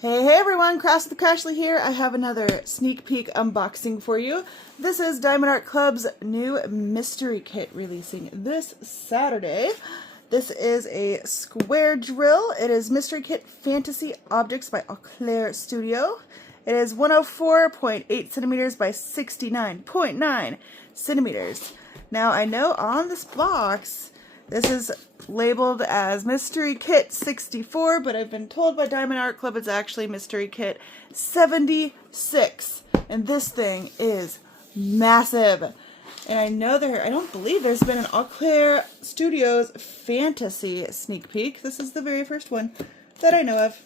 Hey everyone, Crash with the Crashly here. I have another sneak peek unboxing for you. This is Diamond Art Club's new mystery kit releasing this Saturday. This is a square drill. It is Mystery Kit Fantasy Objects by Auclair Studio. It is 104.8 centimeters by 69.9 centimeters. Now I know on this box this is labeled as Mystery Kit 64, but I've been told by Diamond Art Club it's actually Mystery Kit 76. And this thing is massive. And I know I don't believe there's been an Auclair Studios Fantasy sneak peek. This is the very first one that I know of.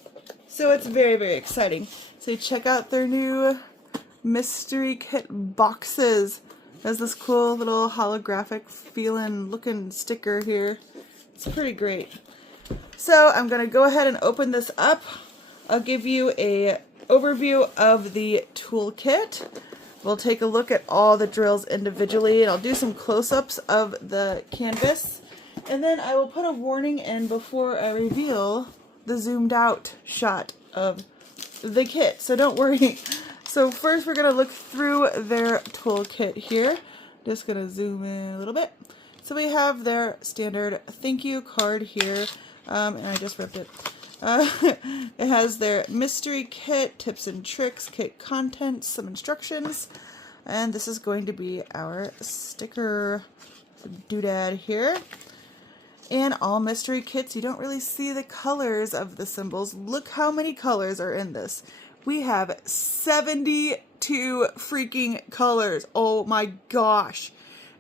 So it's very, very exciting. So check out their new Mystery Kit boxes. There's this cool little holographic looking sticker here. It's pretty great. So I'm going to go ahead and open this up. I'll give you an overview of the toolkit. We'll take a look at all the drills individually, and I'll do some close-ups of the canvas. And then I will put a warning in before I reveal the zoomed out shot of the kit. So don't worry. So first we're going to look through their toolkit here. Just going to zoom in a little bit. So we have their standard thank you card here, and I just ripped it. It has their mystery kit, tips and tricks, kit contents, some instructions, and this is going to be our sticker doodad here. And all mystery kits, you don't really see the colors of the symbols. Look how many colors are in this. We have 72 freaking colors. Oh my gosh.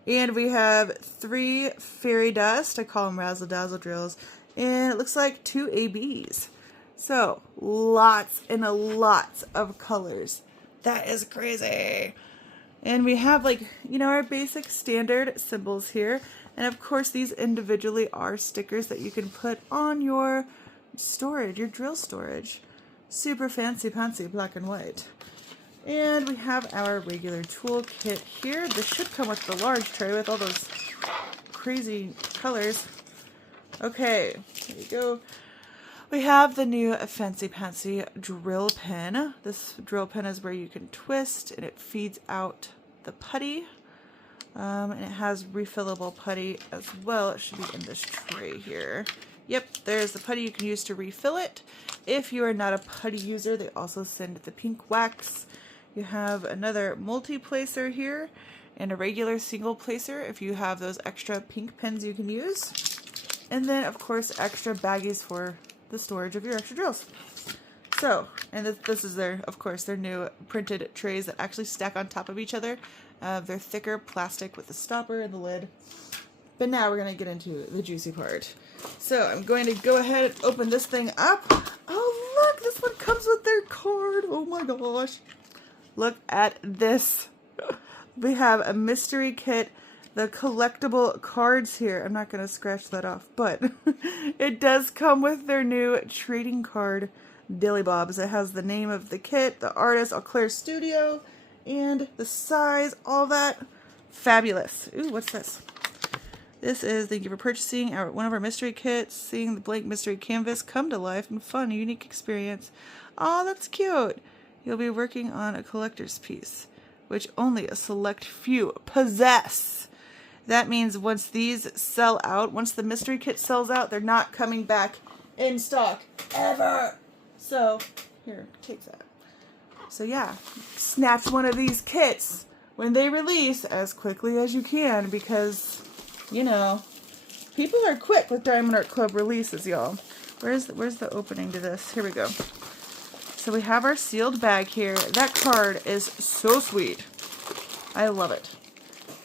And we have 3 fairy dust. I call them razzle dazzle drills. And it looks like 2 ABs. So lots and lots of colors. That is crazy. And we have our basic standard symbols here. And of course these individually are stickers that you can put on your storage, your drill storage. Super fancy pantsy black and white. And we have our regular tool kit here. This should come with the large tray with all those crazy colors. Okay, here we go. We have the new fancy pantsy drill pen. This drill pen is where you can twist and it feeds out the putty. And it has refillable putty as well. It should be in this tray here. Yep, there's the putty you can use to refill it. If you are not a putty user, they also send the pink wax. You have another multi-placer here and a regular single placer if you have those extra pink pens you can use. And then, of course, extra baggies for the storage of your extra drills. So, and this is of course, their new printed trays that actually stack on top of each other. They're thicker plastic with the stopper and the lid. But now we're going to get into the juicy part. So I'm going to go ahead and open this thing up. Oh look, this one comes with their card. Oh my gosh. Look at this. We have a mystery kit, the collectible cards here. I'm not going to scratch that off, but it does come with their new trading card Dilly Bobs. It has the name of the kit, the artist, Auclair Studio, and the size, all that. Fabulous. Ooh, what's this? This is thank you for purchasing one of our mystery kits, seeing the blank mystery canvas come to life in fun, unique experience. Oh, that's cute. You'll be working on a collector's piece, which only a select few possess. That means once these sell out, once the mystery kit sells out, they're not coming back in stock ever. So, here, take that. So yeah, snatch one of these kits when they release as quickly as you can because, you know, people are quick with Diamond Art Club releases, y'all. Where's the opening to this? Here we go. So we have our sealed bag here. That card is so sweet. I love it.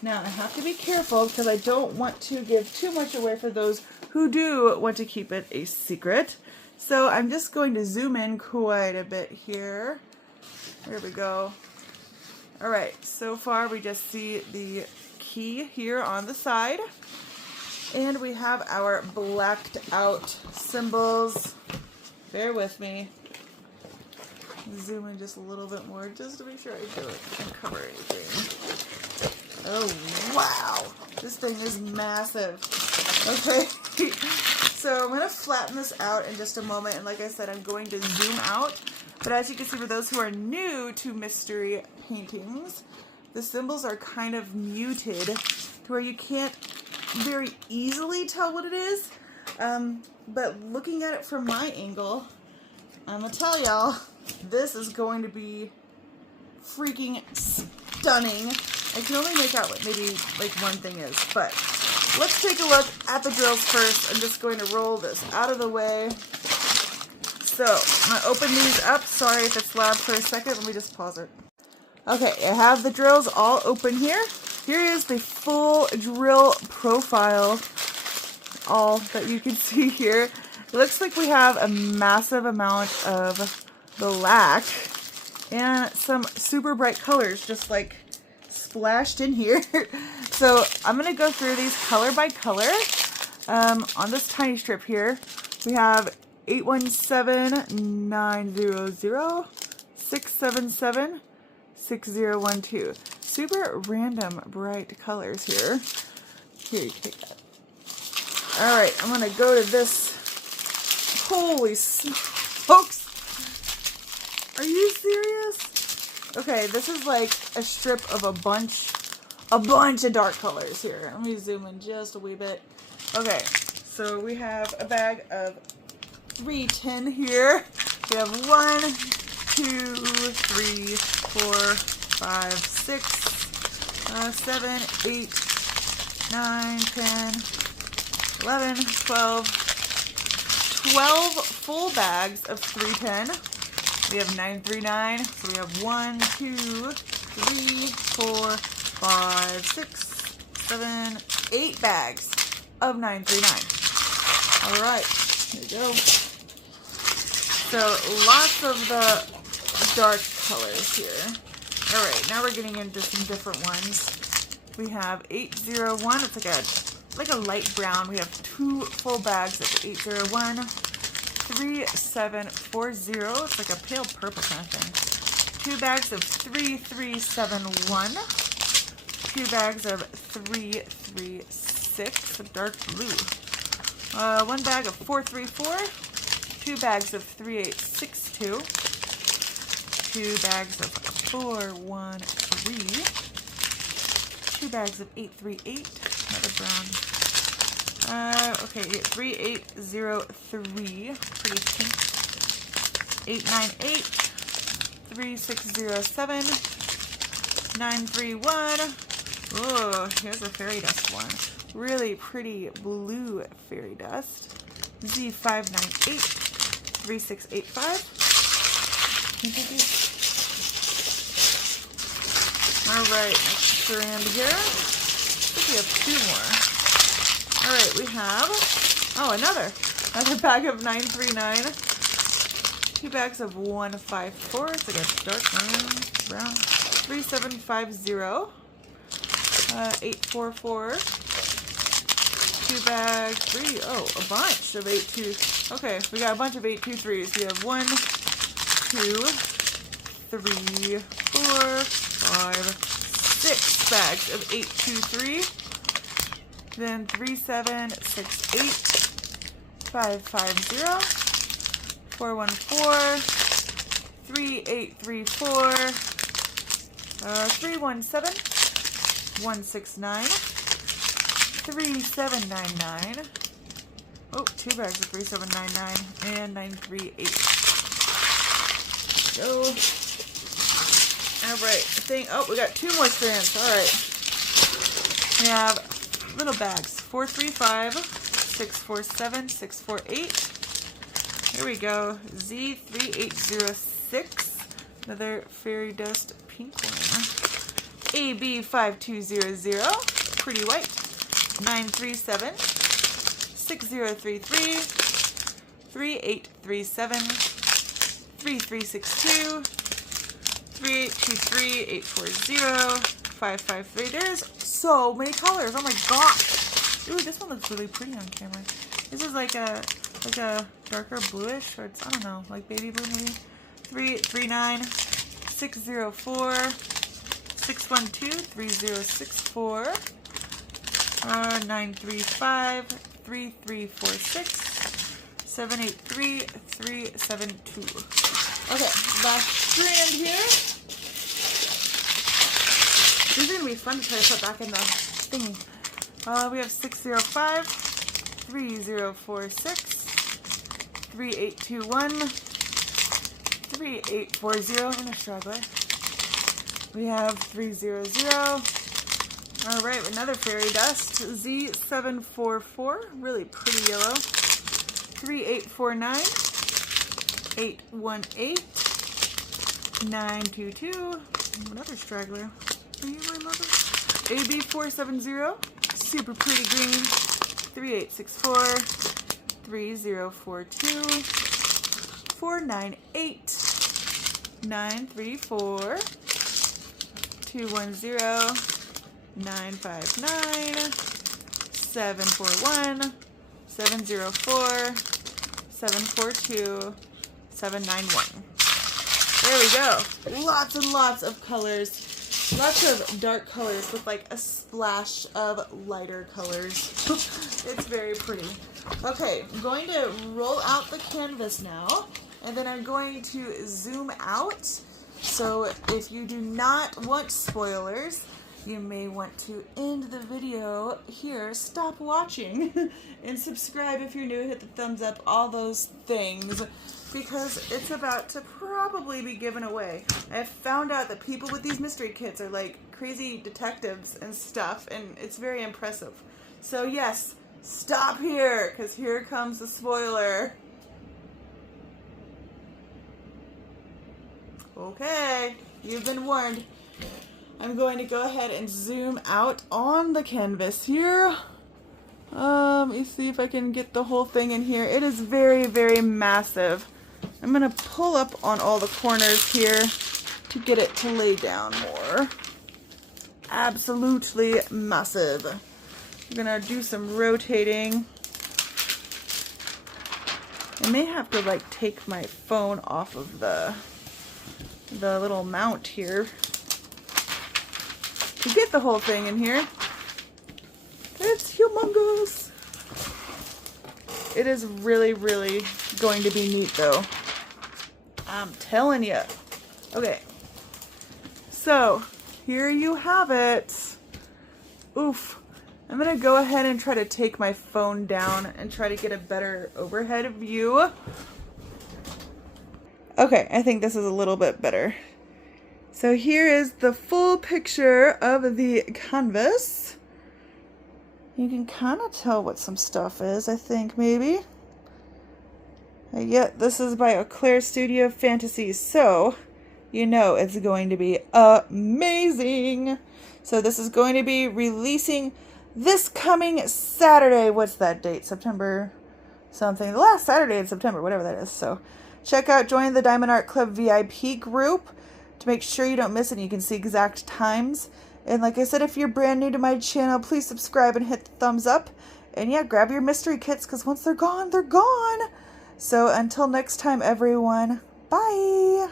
Now I have to be careful because I don't want to give too much away for those who do want to keep it a secret. So I'm just going to zoom in quite a bit here. There we go. Alright, so far we just see the key here on the side. And we have our blacked out symbols. Bear with me. Zoom in just a little bit more just to make sure I don't cover anything. Oh wow! This thing is massive. Okay. So I'm going to flatten this out in just a moment, and like I said, I'm going to zoom out. But as you can see, for those who are new to mystery paintings, the symbols are kind of muted to where you can't very easily tell what it is. But looking at it from my angle, I'm going to tell y'all, this is going to be freaking stunning. I can only make out what maybe like one thing is, but let's take a look at the drills first. I'm just going to roll this out of the way. So I'm going to open these up. Sorry if it's loud for a second. Let me just pause it. Okay, I have the drills all open here. Here is the full drill profile, all that you can see here. It looks like we have a massive amount of black and some super bright colors just like splashed in here. So I'm going to go through these color by color. On this tiny strip here, we have 817-900-677-6012. Super random bright colors here. Here, you take that. Alright, I'm going to go to this. Holy smokes! Are you serious? Okay, this is like a strip of a bunch of dark colors here. Let me zoom in just a wee bit. Okay, so we have a bag of 3 tin here. We have 1, 2, 3, 4, 5, 6, 7, 8, 9, 10, 11, 12 full bags of 310. We have 939. So we have 1, 2, 3, 4, 5, 6, 7, 8 bags of 939. All right, here we go. So lots of the dark colors here. All right, now we're getting into some different ones. We have 801. It's like a light brown. We have 2 full bags of 801. 3740. It's like a pale purple kind of thing. 2 bags of 3371. 2 bags of 336, a dark blue. 1 bag of 434. 2 bags of 3862. 2 bags of 413. 2 bags of 838. Another brown. Okay, 3803. Pretty pink. 898. 3607. 931. Oh, here's a fairy dust one. Really pretty blue fairy dust. Z598. 3685. Alright, next strand here. I think we have 2 more. Alright, we have, another bag of 939. 2 bags of 154. It's like a dark brown. 3750. 844. 2 bags, 3. Oh, a bunch of 82. Okay, we got a bunch of 823s. We have 1, 2, 3, 4, 5, 6 bags of 823. Then 3768, 550, 414, 3834, 317, 169, 3799. Oh, 2 bags of 3799 and 938. Go. Alright, we got 2 more strands. Alright. We have little bags. 435, 647, 648. Here we go. Z3806. Another fairy dust pink one. AB5200. Pretty white. 937, 6033, 3837, 3362, 3823, 840, 553. There's so many colors. Oh my gosh. Ooh, this one looks really pretty on camera. This is like a darker bluish, or it's, I don't know, like baby blue maybe. 339, 604, 612, 3064, 935, 3346, 783372. Okay, last strand here. These are going to be fun to try to put back in the thingy. We have 605, 3046, 3821, 3840, and a straggler. We have 300. All right, another fairy dust. Z744, really pretty yellow. 3849, 818, 922, another straggler. Are you my mother? AB470, super pretty green. 3864, 3042, 498, 934, 210, 959, 741, 704, 742, 791. There we go. Lots and lots of colors. Lots of dark colors with like a splash of lighter colors. It's very pretty. Okay, I'm going to roll out the canvas now, and then I'm going to zoom out. So if you do not want spoilers, you may want to end the video here, stop watching, and subscribe if you're new, hit the thumbs up, all those things, because it's about to probably be given away. I found out that people with these mystery kits are like crazy detectives and stuff, and it's very impressive. So yes, stop here, because here comes the spoiler. Okay, you've been warned. I'm going to go ahead and zoom out on the canvas here. Let me see if I can get the whole thing in here. It is very, very massive. I'm going to pull up on all the corners here to get it to lay down more. Absolutely massive. I'm going to do some rotating. I may have to like take my phone off of the little mount here to get the whole thing in here. It's humongous. It is really, really going to be neat though. I'm telling you. Okay. So, here you have it. Oof. I'm going to go ahead and try to take my phone down and try to get a better overhead view. Okay, I think this is a little bit better. So here is the full picture of the canvas. You can kind of tell what some stuff is, I think, maybe. Yeah, this is by Auclair Studio Fantasy, so you know it's going to be amazing. So this is going to be releasing this coming Saturday. What's that date? September something. The last Saturday in September, whatever that is. So check out, join the Diamond Art Club VIP group to make sure you don't miss it and you can see exact times. And like I said, if you're brand new to my channel, please subscribe and hit the thumbs up. And yeah, grab your mystery kits because once they're gone, they're gone. So until next time, everyone, bye.